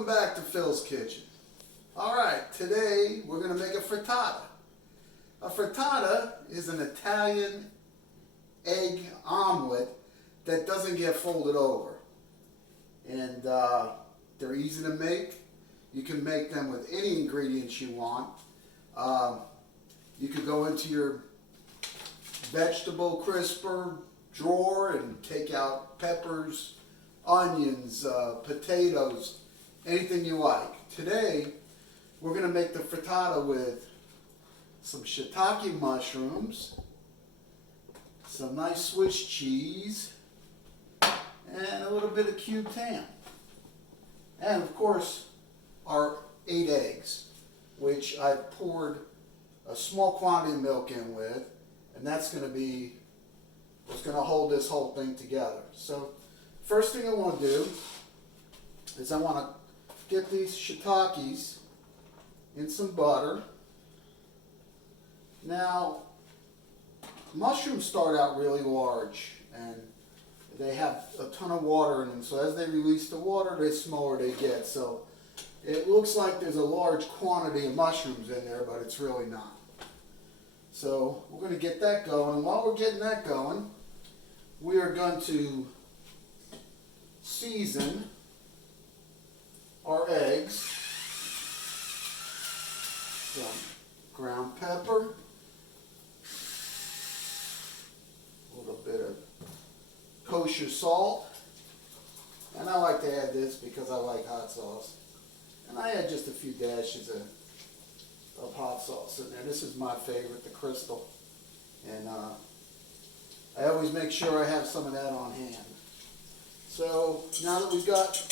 Welcome back to Phil's Kitchen. Alright, today we're going to make a frittata. A frittata is an Italian egg omelet that doesn't get folded over. And they're easy to make. You can make them with any ingredients you want. You could go into your vegetable crisper drawer and take out peppers, onions, potatoes, anything you like. Today, we're going to make the frittata with some shiitake mushrooms, some nice Swiss cheese, and a little bit of cubed ham. And of course, our 8 eggs, which I poured a small quantity of milk in with, and that's going to be what's going to hold this whole thing together. So, first thing I want to do is I want to get these shiitakes in some butter. Now, mushrooms start out really large and they have a ton of water in them. So as they release the water, the smaller they get. So it looks like there's a large quantity of mushrooms in there, but it's really not. So we're going to get that going. And while we're getting that going, we are going to season our eggs. Some ground pepper, a little bit of kosher salt, and I like to add this because I like hot sauce. And I add just a few dashes of hot sauce in there. This is my favorite, the Crystal. And I always make sure I have some of that on hand. So now that we've got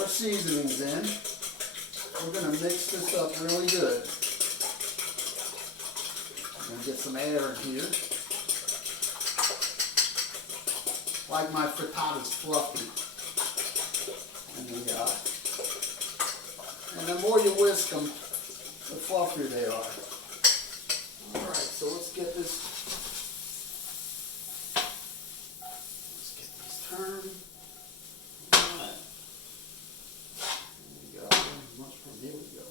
our seasonings in, we're going to mix this up really good. I'm going to get some air in here. Like my frittatas fluffy. And the more you whisk them, the fluffier they are. Alright, so let's get these turned. Alright. Here we go. Mushroom, here we go.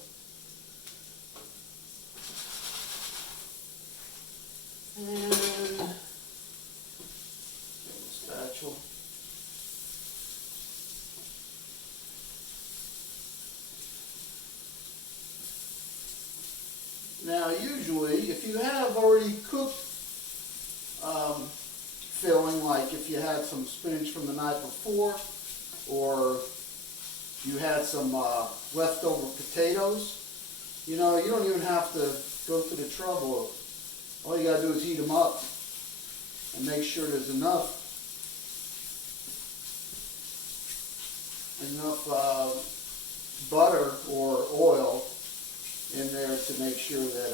And spatula. Now, usually, if you have already cooked filling, like if you had some spinach from the night before, or you had some leftover potatoes, you know, you don't even have to go through the trouble of, all you got to do is heat them up and make sure there's enough butter or oil in there to make sure that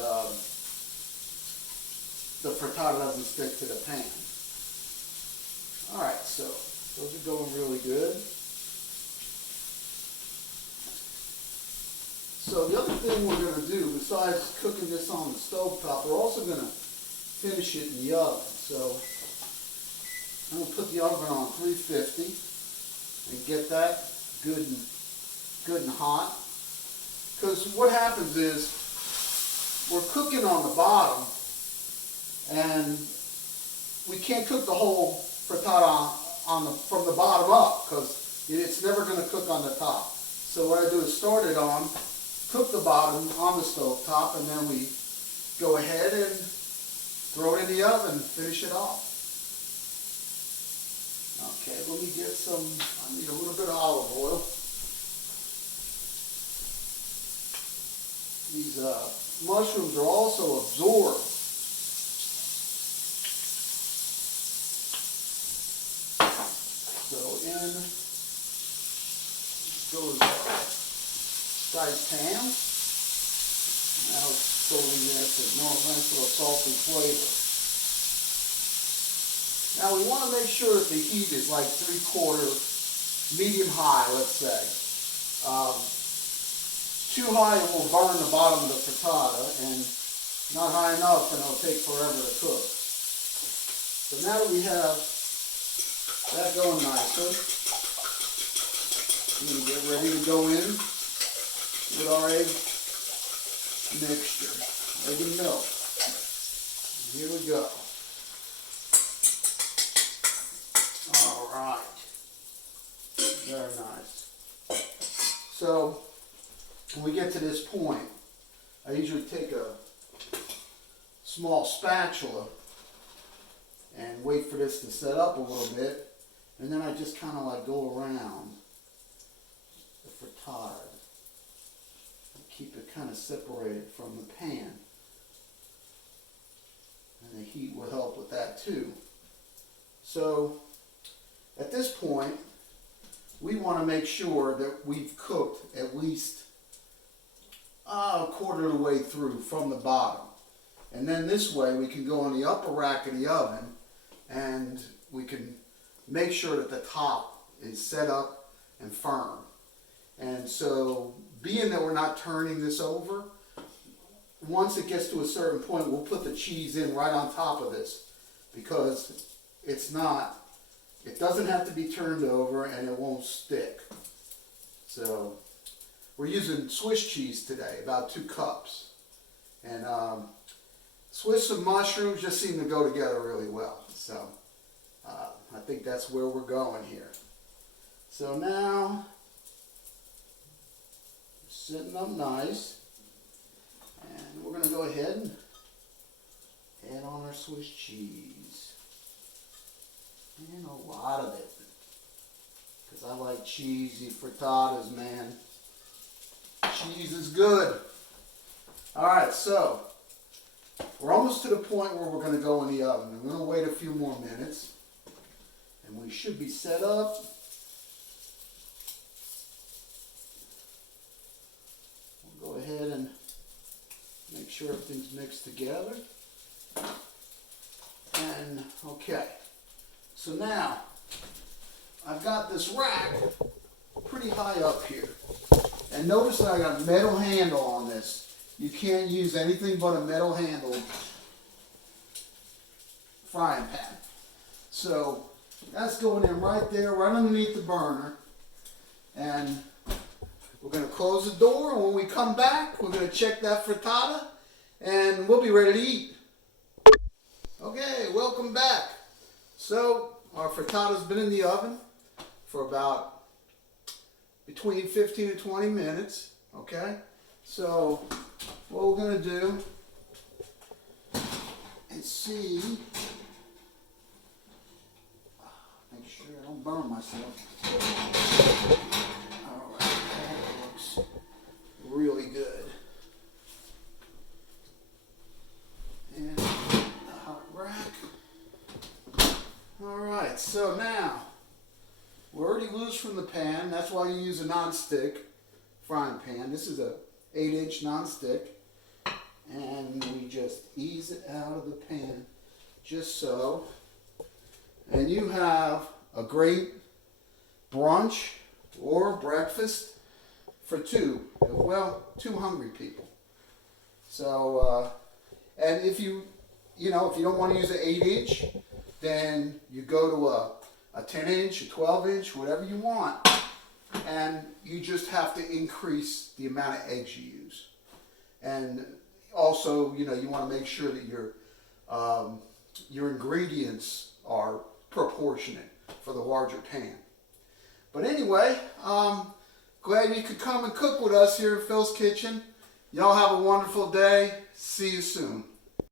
the frittata doesn't stick to the pan. Alright, so those are going really good. So the other thing we're going to do, besides cooking this on the stove top, we're also going to finish it in the oven. So I'm going to put the oven on 350 and get that good and hot. Because what happens is we're cooking on the bottom and we can't cook the whole frittata from the bottom up because it's never going to cook on the top. So what I do is start it on, cook the bottom on the stove top, and then we go ahead and throw it in the oven and finish it off. Okay, let me get I need a little bit of olive oil. These mushrooms are also absorbed. So in goes diced ham. Now it's totally this with nice little salty flavor. Now we want to make sure that the heat is like 3/4 medium high, let's say. Too high it will burn the bottom of the frittata, and not high enough and it'll take forever to cook. So now that we have that going nicely, We're going to get ready to go in with our egg mixture, egg and milk. Here we go. All right. Very nice. So, when we get to this point, I usually take a small spatula and wait for this to set up a little bit, and then I just kind of like go around the frittata. Keep it kind of separated from the pan. And the heat will help with that too. So at this point, we want to make sure that we've cooked at least a quarter of the way through from the bottom. And then this way we can go on the upper rack of the oven and we can make sure that the top is set up and firm. And so, being that we're not turning this over, once it gets to a certain point, we'll put the cheese in right on top of this, because it doesn't have to be turned over and it won't stick. So, we're using Swiss cheese today, about 2 cups. And Swiss and mushrooms just seem to go together really well. So, I think that's where we're going here. So now, sitting up nice, and we're going to go ahead and add on our Swiss cheese, and a lot of it, because I like cheesy frittatas, man. Cheese is good. Alright, so we're almost to the point where we're going to go in the oven. I'm going to wait a few more minutes, and we should be set up. Go ahead and make sure everything's mixed together. And okay, so now I've got this rack pretty high up here. And notice that I got a metal handle on this. You can't use anything but a metal handle frying pan. So that's going in right there, right underneath the burner. And we're going to close the door, and when we come back, we're going to check that frittata, and we'll be ready to eat. Okay, welcome back. So, our frittata's been in the oven for about between 15 and 20 minutes, okay? So, what we're going to do is see, make sure I don't burn myself. Really good. And the hot rack. Alright, so now we're already loose from the pan. That's why you use a non-stick frying pan. This is a 8-inch non-stick. And we just ease it out of the pan, just so. And you have a great brunch or breakfast for 2 hungry people. So, and if you don't want to use an 8-inch, then you go to a 10-inch, a 12-inch, whatever you want, and you just have to increase the amount of eggs you use. And also, you want to make sure that your ingredients are proportionate for the larger pan. But anyway, glad you could come and cook with us here in Phil's Kitchen. Y'all have a wonderful day. See you soon.